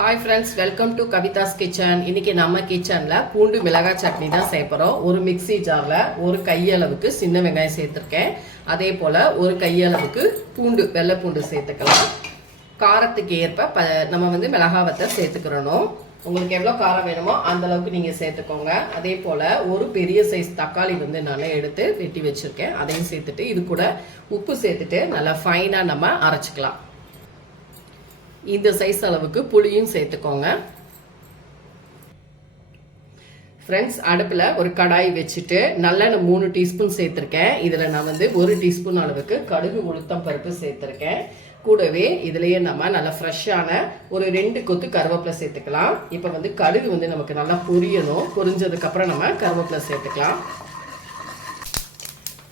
Hi friends, welcome to Kavitha's kitchen. இன்னைக்கு நம்ம கிச்சனில் பூண்டு மிளகாய் சட்னி தான் செய்யப்போகிறோம். ஒரு மிக்சி ஜாரில் ஒரு கையளவுக்கு சின்ன வெங்காயம் சேர்த்துருக்கேன். அதே போல் ஒரு கையளவுக்கு வெள்ளை பூண்டு சேர்த்துக்கலாம். காரத்துக்கு ஏற்ப நம்ம மிளகாய் வத்தல் சேர்த்துக்கிறணும். உங்களுக்கு எவ்வளோ காரம் வேணுமோ அந்த அளவுக்கு நீங்கள் சேர்த்துக்கோங்க. அதே போல் ஒரு பெரிய சைஸ் தக்காளி நல்லா எடுத்து வெட்டி வச்சுருக்கேன். அதையும் சேர்த்துட்டு இது கூட உப்பு சேர்த்துட்டு நல்லா ஃபைனாக நம்ம அரைச்சிக்கலாம். இந்த சைஸ் அளவுக்கு புளியும் சேர்த்துக்கோங்க. ஃப்ரெண்ட்ஸ், அடுப்பில் ஒரு கடாய் வச்சுட்டு நல்லெண்ணெய் 3 டீஸ்பூன் சேர்த்துருக்கேன். இதில் நான் 1 டீஸ்பூன் அளவுக்கு கடுகு உளுத்தம் பருப்பு சேர்த்துருக்கேன். கூடவே இதுலேயே நம்ம நல்லா ஃப்ரெஷ்ஷான ஒரு 2 கொத்து கருவேப்பிலை சேர்த்துக்கலாம். இப்போ கடுகு நமக்கு நல்லா பொரியணும். பொரிஞ்சதுக்கப்புறம் நம்ம கருவேப்பிலை சேர்த்துக்கலாம்.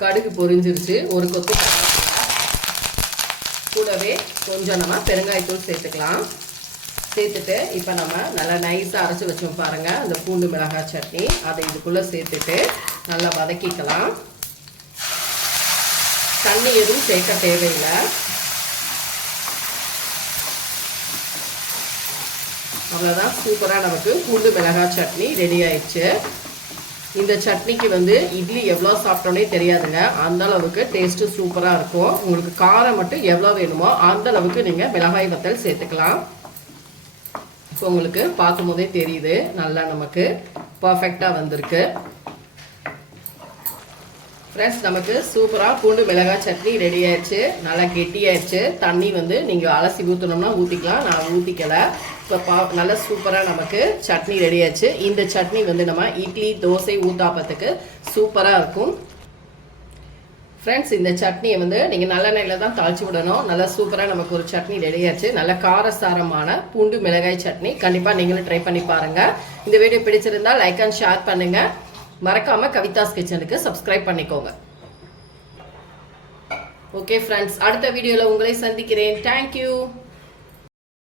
கடுகு பொரிஞ்சிருச்சு. ஒரு கொத்து கூடவே கொஞ்சம் நம்ம பெருங்காயத்தூள் சேர்த்துக்கலாம். சேர்த்துட்டு இப்போ நம்ம நல்லா நைஸாக அரைச்சி வச்சோம் பாருங்கள், அந்த பூண்டு மிளகாய் சட்னி. அதை இதுக்குள்ளே சேர்த்துட்டு நல்லா வதக்கிக்கலாம். தண்ணி எதுவும் சேர்க்க தேவையில்லை. அவ்வளோதான், சூப்பராக நமக்கு பூண்டு மிளகாய் சட்னி ரெடி ஆயிடுச்சு. இந்த சட்னிக்கு இட்லி எவ்வளோ சாப்பிட்டோன்னே தெரியாதுங்க, அந்த அளவுக்கு டேஸ்ட்டு சூப்பராக இருக்கும். உங்களுக்கு காரம் மட்டும் எவ்வளோ வேணுமோ அந்த அளவுக்கு நீங்கள் மிளகாய் வத்தல் சேர்த்துக்கலாம். இப்போ உங்களுக்கு பார்க்கும் போதே தெரியுது, நல்லா நமக்கு பர்ஃபெக்டாக வந்திருக்கு. ஃப்ரெண்ட்ஸ், நமக்கு சூப்பராக பூண்டு மிளகாய் சட்னி ரெடி ஆயிடுச்சு. நல்லா கெட்டியாயிடுச்சு. தண்ணி நீங்கள் அலசி ஊற்றணும்னா ஊற்றிக்கலாம், நான் ஊற்றிக்கலை. இப்போ நல்லா சூப்பராக நமக்கு சட்னி ரெடி ஆயிடுச்சு. இந்த சட்னி நம்ம இட்லி தோசை ஊத்தாப்பத்துக்கு சூப்பராக இருக்கும். ஃப்ரெண்ட்ஸ், இந்த சட்னியை நீங்கள் நல்லெண்ணெயில் தான் தாளிச்சு விடணும். நல்லா சூப்பராக நமக்கு ஒரு சட்னி ரெடி ஆயிடுச்சு. நல்ல காரசாரமான பூண்டு மிளகாய் சட்னி. கண்டிப்பாக நீங்களும் ட்ரை பண்ணி பாருங்கள். இந்த வீடியோ பிடிச்சிருந்தா லைக் அண்ட் ஷேர் பண்ணுங்கள். மறக்காம கவிதாஸ் கிச்சனுக்கு சப்ஸ்கிரைப் பண்ணிக்கோங்க. ஓகே ஃப்ரெண்ட்ஸ், அடுத்த வீடியோவில் உங்களை சந்திக்கிறேன். தேங்க்யூ.